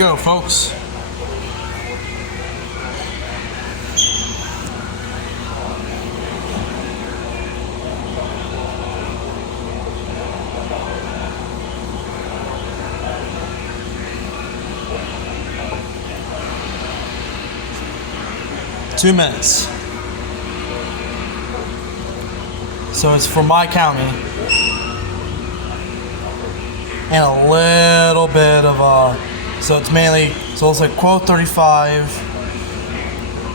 go, folks. Two minutes. So it's for my county. And a little bit of so it's mainly, so it's like quote 35,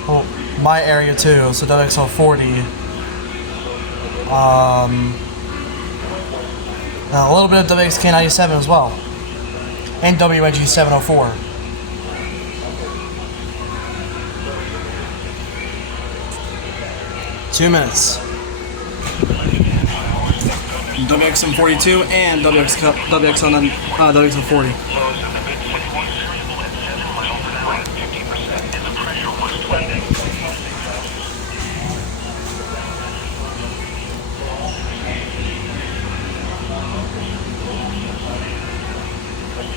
well, my area too, so WXL 40, and a little bit of WXK 97 as well, and WNG 704. Two minutes. WXM 42 and WXL 40.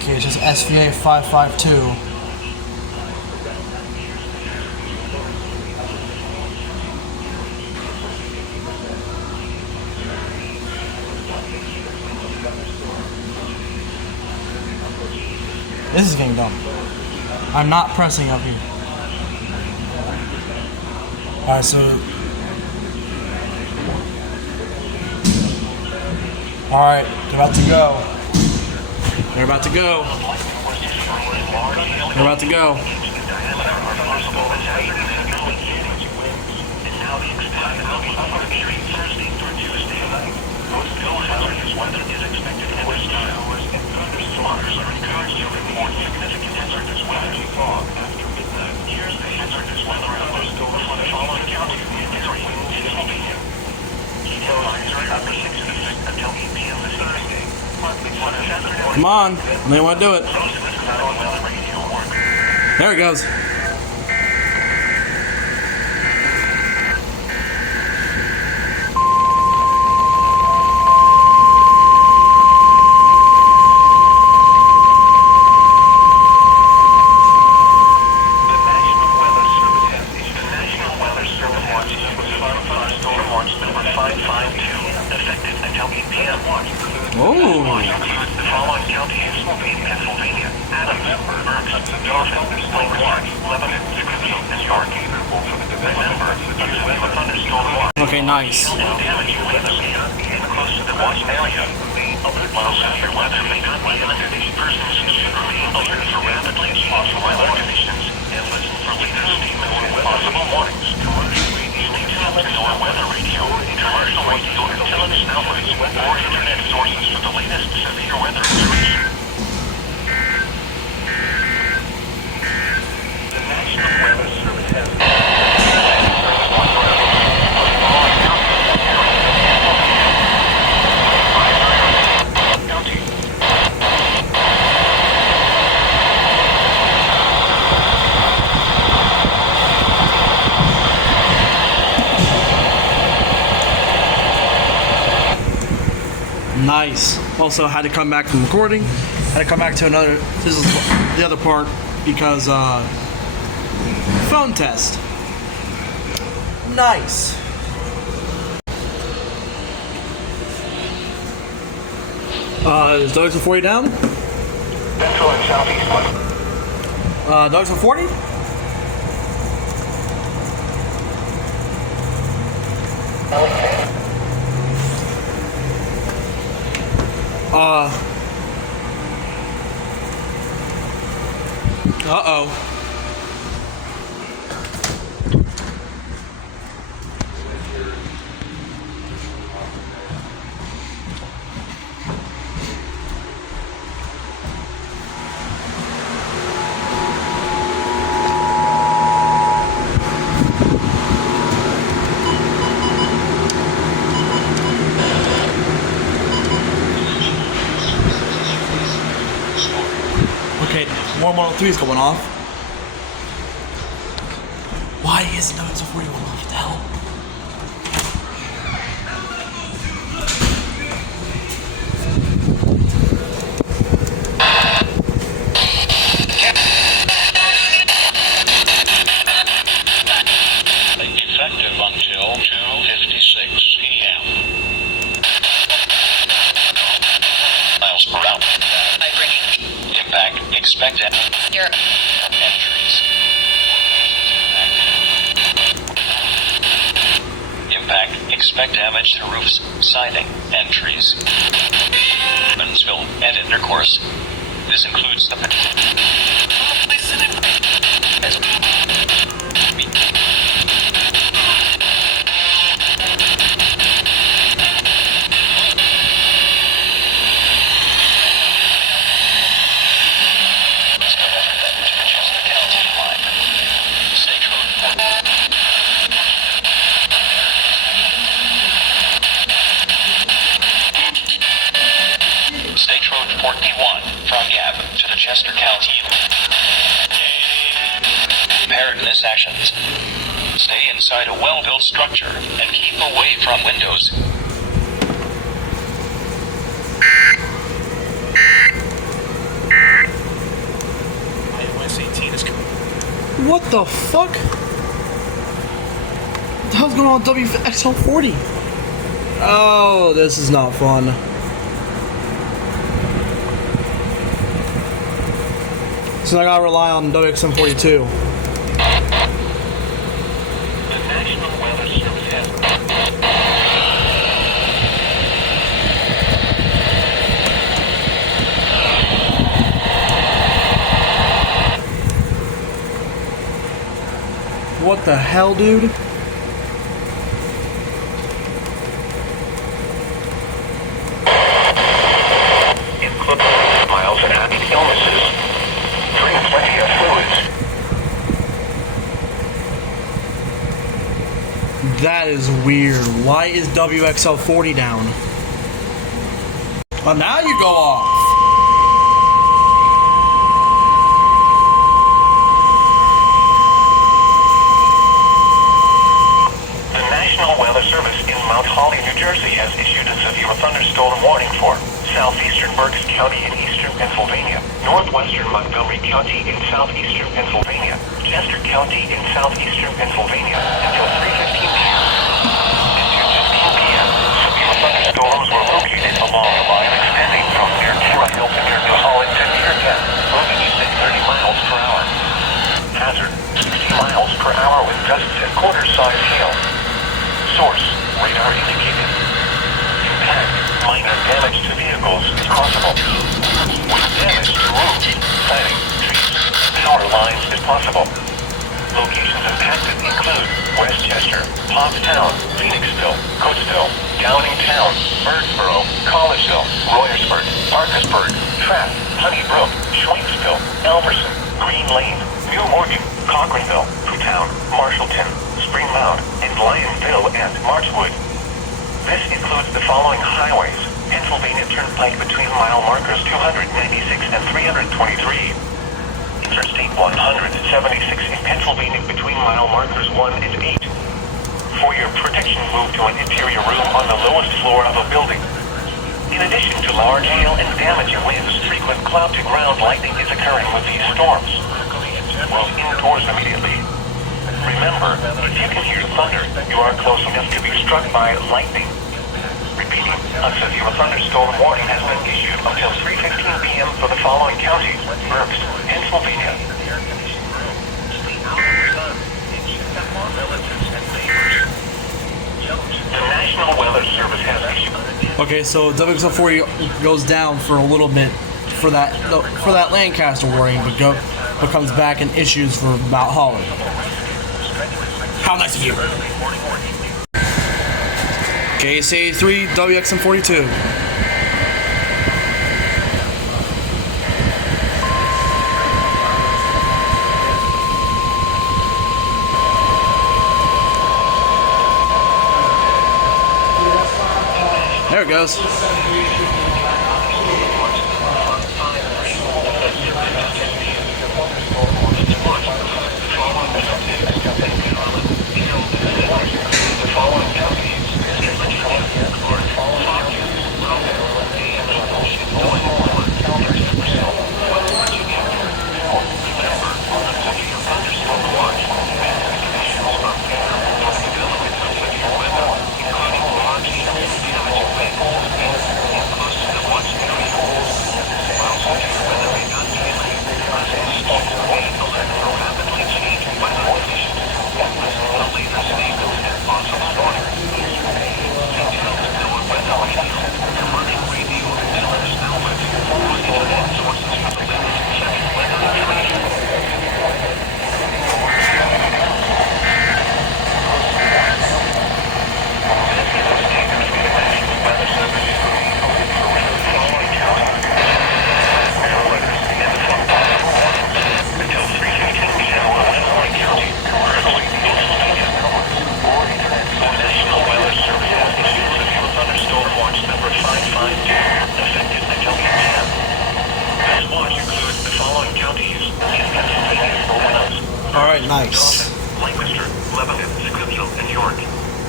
Okay, it's just SVA 552. This is getting dumb. I'm not pressing up here. Alright, so... Alright, they're about to go. They're about to go. They're about to go. Come on, they want to do it. There it goes. Okay, nice. Nice. Also had to come back from recording. Had to come back to another. This is the other part because phone test. Nice. Is Dogs of 40 down? Central and southeast. Dogs of 40? Uh-oh. Okay, more Model 3 is going off. Why is no it's a 41 off? What the hell? expect damage to roofs, siding, and trees. Spill and intercourse. This includes the State Road 41 from Gap to the Chester County. Preparedness actions. Stay inside a well-built structure and keep away from windows. What the fuck? What the hell's going on with WXL40? Oh, this is not fun. So I gotta rely on WXM42. The National Weather Service has... What the hell, dude? Including miles and illnesses. Drink plenty of fluids. That is weird. Why is WXL40 down? Oh, now you go off. The National Weather Service in Mount Holly, New Jersey has issued a severe thunderstorm warning for southeastern Berks County in eastern Pennsylvania, northwestern Montgomery County in southeastern Pennsylvania, Chester County in southeastern Pennsylvania until 3:15 p.m. At 2:15 p.m., severe thunderstorms were located along a line extending from near Terra Hill to near New Holland to near Penn, moving at 30 miles per hour. Hazard, 60 miles per hour with gusts and quarter-size hail. Source, radar indicated. Impact, minor damage to vehicles is possible. With damage to roofs, siding, trees, power lines is possible. Locations impacted include Westchester, Pottstown, Phoenixville, Coatesville, Downingtown, Birdsboro, Collegeville, Royersford, Parkersburg, Trapp, Honeybrook, Schwenksville, Elverson, Green Lane, New Morgan, Cochranville, Freetown, Marshallton, Spring Mount, and Lyonville and Marchwood. This includes the following highways: Pennsylvania Turnpike between mile markers 296 and 323. Interstate 176 in Pennsylvania between mile markers 1 and 8. For your protection, move to an interior room on the lowest floor of a building. In addition to large hail and damaging winds, frequent cloud-to-ground lightning is occurring with these storms. Move indoors immediately. Remember, if you can hear thunder, you are close enough to be struck by lightning. Repeating, a severe thunderstorm warning has been issued until 3:15 p.m. for the following counties: Berks, Pennsylvania. The National Weather Service has issued... Okay, so WXL40 goes down for a little bit for that Lancaster warning, but comes back and issues for Mount Holly. How nice of you. KSA3 WXM42. There it goes.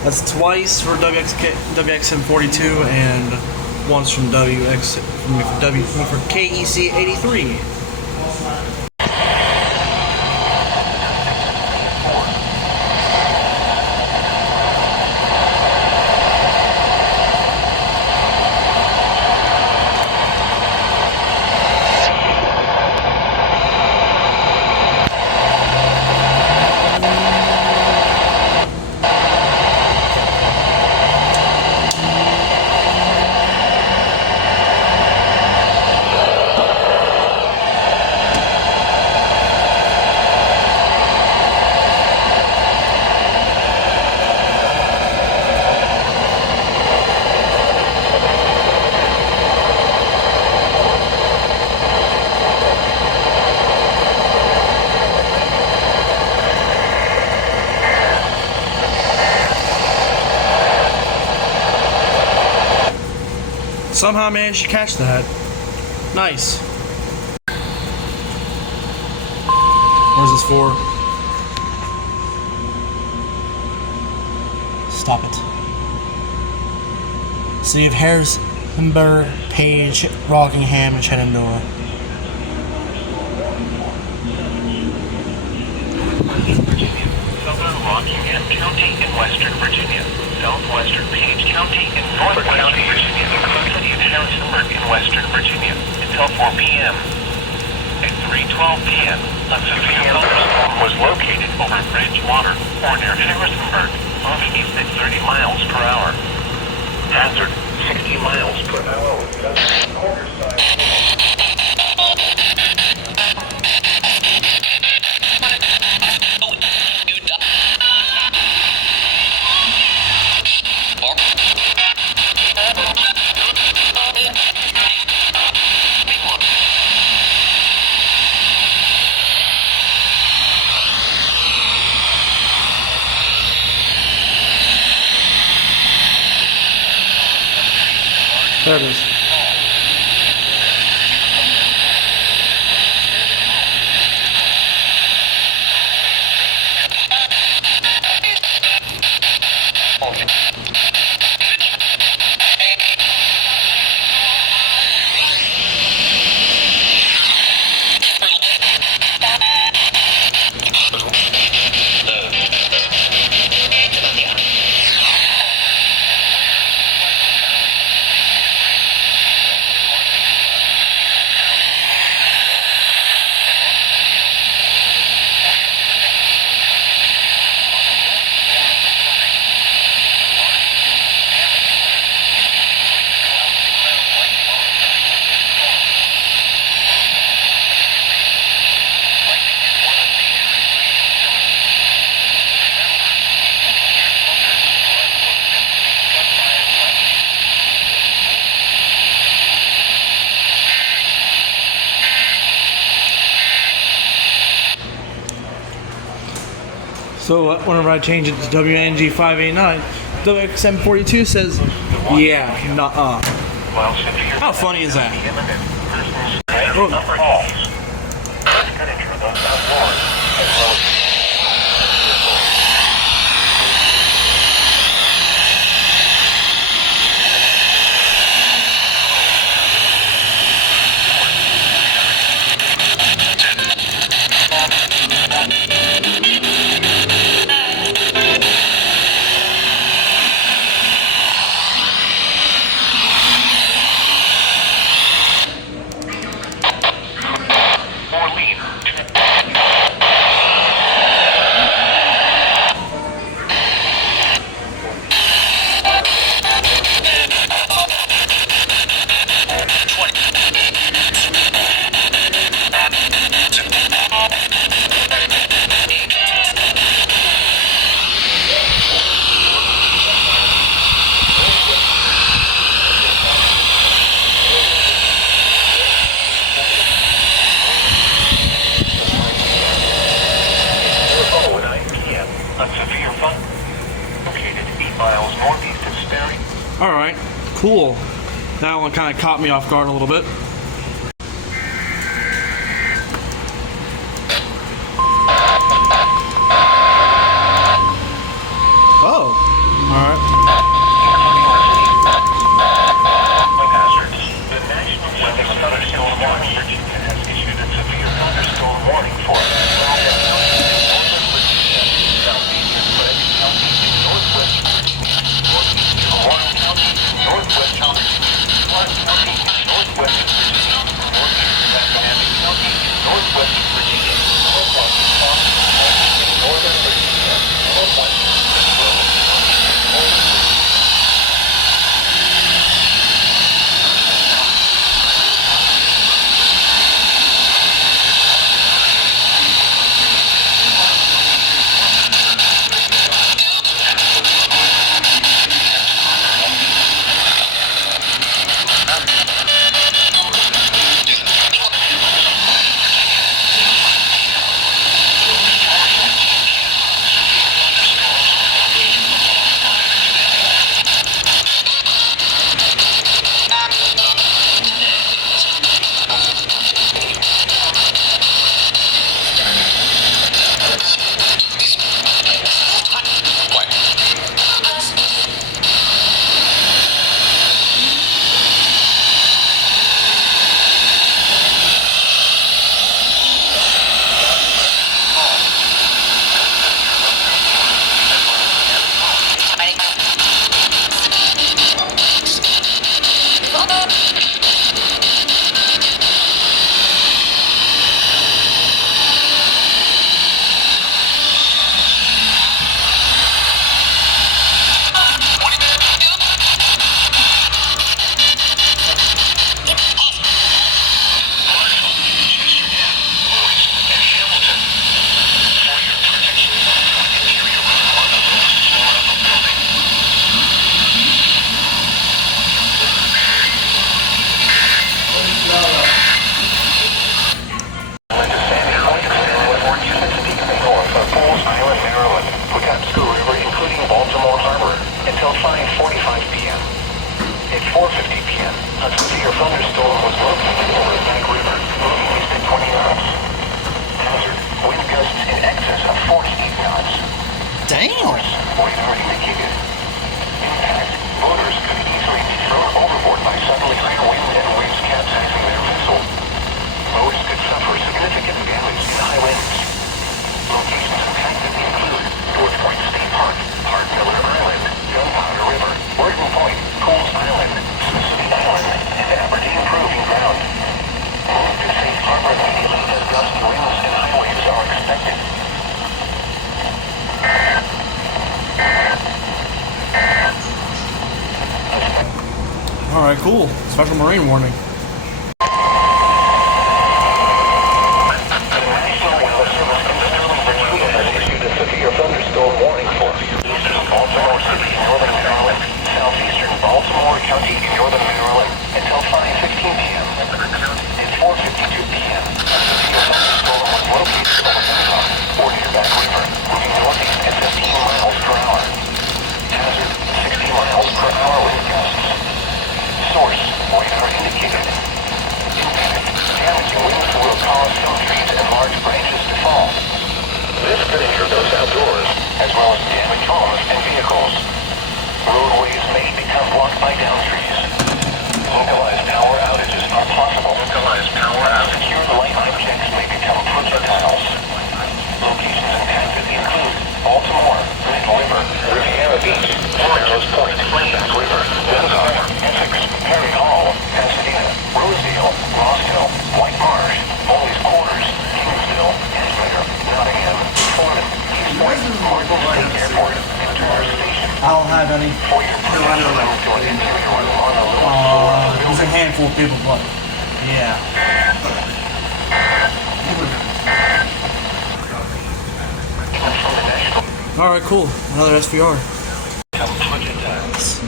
That's twice for WXM42 and once from for KEC 83. Somehow managed to catch that. Nice. Where's this for? Stop it. City of Harrisonburg, Page, Rockingham, and Shenandoah. Southern Rockingham County in Western Virginia. Southwestern Page County in Northwestern Virginia. City of Harrisonburg in Western Virginia until 4 p.m. At 3:12 p.m., a severe thunderstorm was located over Bridgewater or near Harrisonburg, speed at 30 miles per hour. Hazard 60 miles per hour. There it is. So whenever I change it to WNG 589, WXM42 says, yeah, nuh-uh. How funny is that? Alright, cool. That one kind of caught me off guard a little bit. Oh. Alright. Hazards. The National Weather Thunderstorm Warning Virginia has issued a severe thunderstorm warning for Southeastern Frederick County in northwest Virginia, northeastern Warren County, northwest Virginia, Clark County in northwest Virginia, northeastern Rappahannock County in northwest Virginia, northwest County in northern Virginia, northwest until 5:45 p.m. At 4:50 p.m., a severe thunderstorm was located over Back River, moving east at 20 knots. Hazard, wind gusts in excess of 48 knots. Damn! Radar indicated. Impact, boaters could easily be thrown overboard by suddenly higher winds and waves capsizing their vessel. Boats could suffer significant damage in high winds. Locations impacted include George Point State Park, Hart Miller Island, Gunpowder River, Burton Point, Cools Island, Smithsonian Island, and Aberdeen Proving Ground. Move to safe harbor immediately as gust winds and high waves are expected. Alright, cool. Special Marine warning. Thunderstorm warning for eastern Baltimore City, northern Maryland, southeastern Baltimore County in northern Maryland until 5:15 p.m. At 4:52 p.m., a severe thunderstorm was located over Utah or near Back River, moving northeast at 15 miles per hour. Hazard, 60 miles per hour wind gusts. Source, radar indicated. Impact, damaging winds will cause some trees and large branches to fall. This could injure those outdoors, as well as damage homes and vehicles. Roadways may become blocked by down trees. Localized power outages are possible. Secure light objects may become projectiles. Locations impacted include Baltimore, Red River, Riviera Beach, Melrose Point, Back River, Gunpowder, Essex, Perry Hall, Pasadena, Rosedale, Rossville, White Marsh, Foley's Quarters, Kingsville, Esmere, Nottingham, Fordham, East Point, Martin State Airport, Ventura Station. I don't have any. For your protection, to an interior room on the lowest floor of the There's a building. handful of people, but yeah. From the National Alright, cool. Another SVR. projectiles.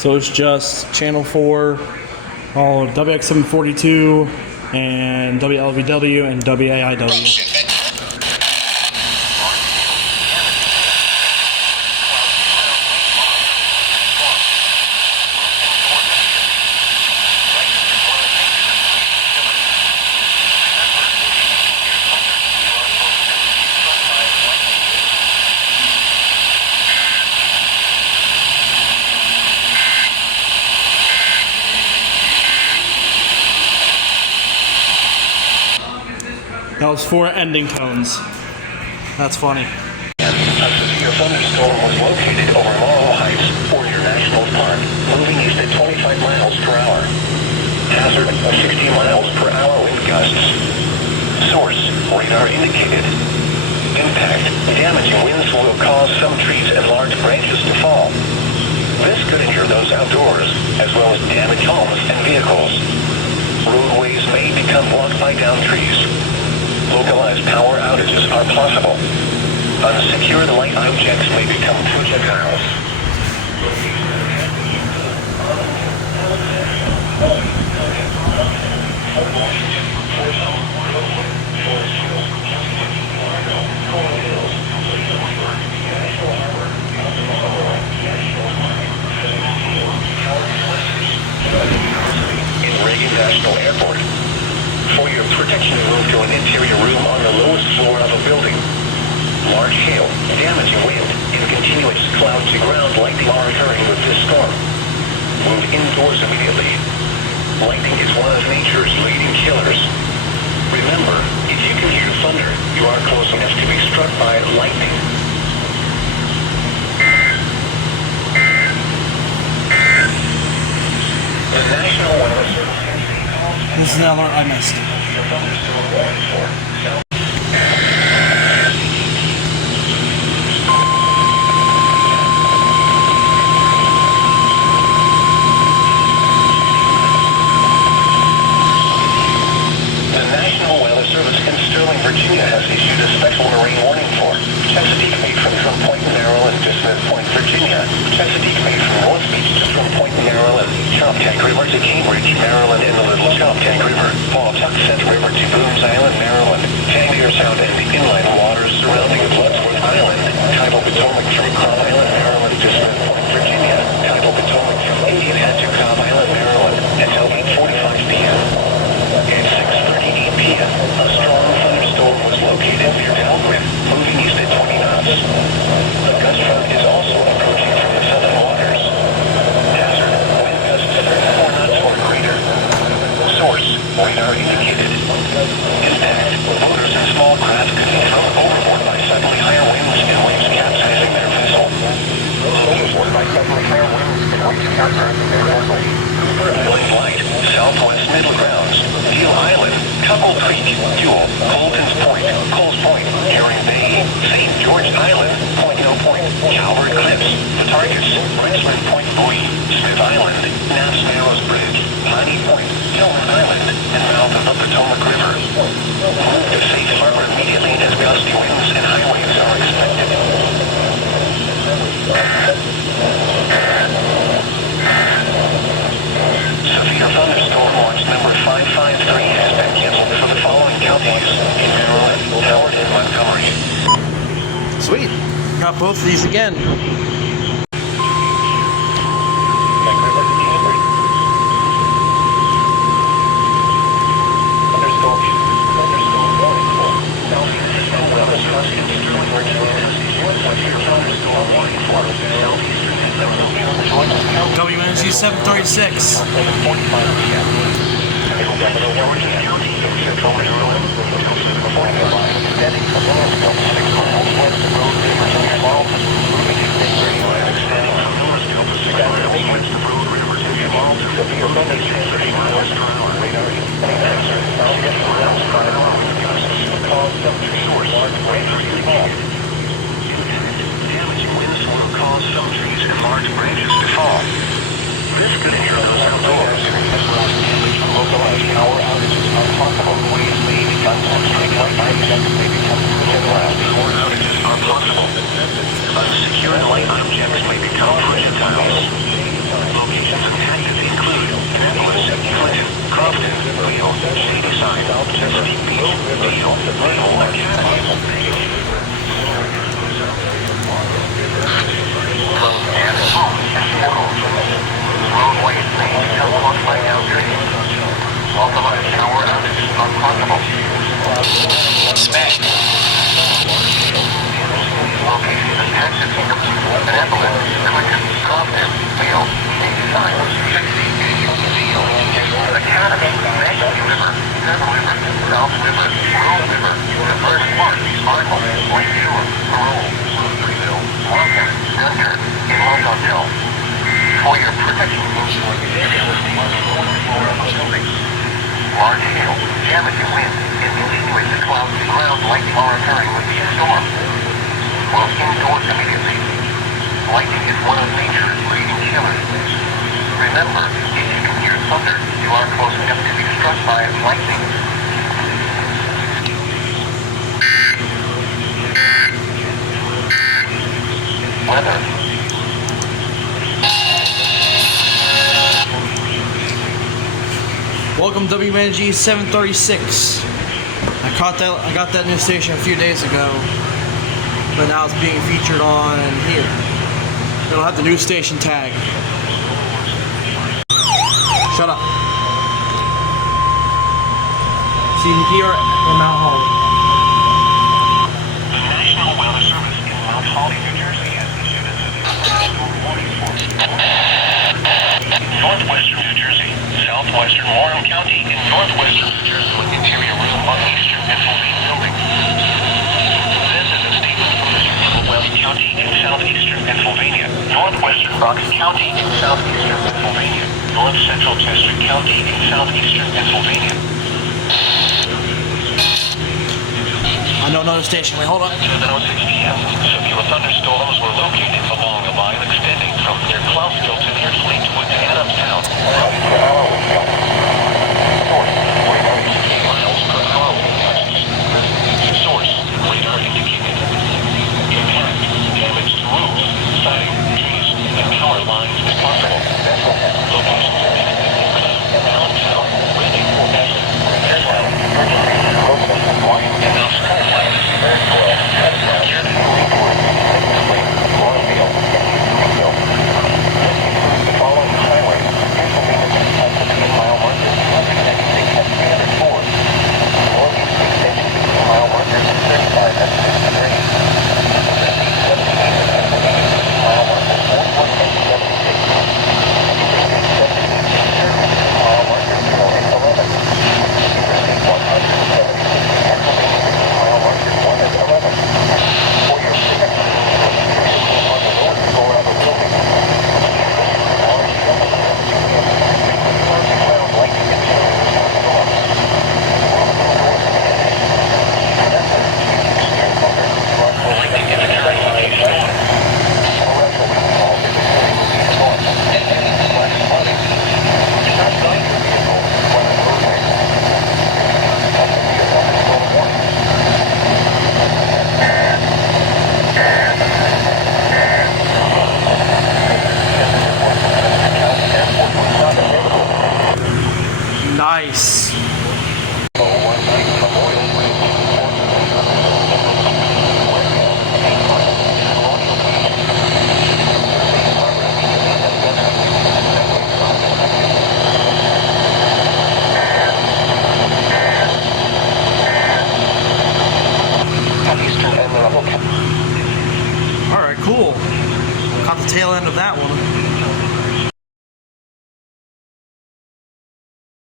So it's just channel 4, all WX742 and WLVW and WAIW. That was 4 ending tones. That's funny. A severe thunderstorm was located over Laurel Heights, Warrior National Park, moving east at 25 miles per hour. Hazard, 60 miles per hour wind gusts. Source, radar indicated. Impact, damaging winds will cause some trees and large branches to fall. This could injure those outdoors, as well as damage homes and vehicles. Roadways may become blocked by downed trees. Localized power outages are possible. Unsecured light objects may become projectiles. In Reagan National Airport. For your protection, move to an interior room on the lowest floor of a building. Large hail, damaging wind, and continuous cloud-to-ground lightning are occurring with this storm. Move indoors immediately. Lightning is one of nature's leading killers. Remember, if you can hear thunder, you are close enough to be struck by lightning. The National Weather Service. This is the alert I missed. Virginia has issued a special marine warning for Chesapeake Bay from Drum Point, Maryland to Smith Point, Virginia. Chesapeake Bay from North Beach to Drum Point, Maryland. Choptank River to Cambridge, Maryland, and the Little Choptank River. Pawtuxet River to Boones Island, Maryland. Tangier Sound and the inland waters surrounding Bloodsworth Island. Tidal Potomac from Cobb Island, Maryland to Smith Point, Virginia. Tidal Potomac from Indian Head to Cobb Island, Maryland until 8:45 p.m. At 6:38 p.m., a strong thunderstorm was located near Algren, moving east at 20 knots. A gust front is also approaching from the southern waters. Hazard, wind gusts 4 knots or greater. Source, radar indicated. Impact, motors and small craft could be thrown overboard by suddenly higher winds and waves capsizing their vessel. Overboard by suddenly higher winds and waves capsizing their vessel. Cooper Island Light, Southwest Middle Grounds, Deal Island, Couple Creek, Jewel, Colton's Point, Coles Point, Herring Bay, St. George Island, Point No Point, Calvert Cliffs, The Targets, Richmond Point Buoy, Smith Island, Knapp's Narrows Bridge, Piney Point, Gilman Island, and mouth of the Potomac River. Move to safe harbor immediately as gusty winds and high waves are expected. Severe thunderstorm watch number 553 has been canceled for the following counties in Maryland, Howard, and Montgomery. Sweet. Got both of these again. WNC 736. Damaging winds will cause some trees and large branches to fall. This could injure those outdoors, as well as damage from localized power outages are possible. Waves may become street light objects may become projectiles. Power outages are possible. Unsecured light objects may become projectiles. For your protection, large hail, damaging wind, and continuous clouds and ground lightning are occurring with these storms. Well, indoors immediately. Lightning is one of nature's leading killers. Remember, if you can hear thunder, you are close enough to be struck by lightning. Weather. Welcome WMNG 736. I got that new station a few days ago, but now it's being featured on here. It'll have the new station tag. Shut up. CPR in Mount Holly. The National Weather Service in Mount Holly, New Jersey has issued a severe warning for northwestern New Jersey, southwestern Warren County, and northwestern New Jersey with interior room on eastern Pennsylvania building. This is a statement from the Commonwealth County in southeastern Pennsylvania, northwestern Bucks County in southeastern Pennsylvania, north central Chester County in southeastern Pennsylvania. I know another station. Wait, hold on. 7:06 p.m. Severe thunderstorms were located along a line extending from near Clarksville to near Fleetwood and uptown. Miles per hour. Source, radar indicated. Impact, damage to roofs, siding, trees, and power lines is possible. Locations include Allentown, Reading, Washington, Nice.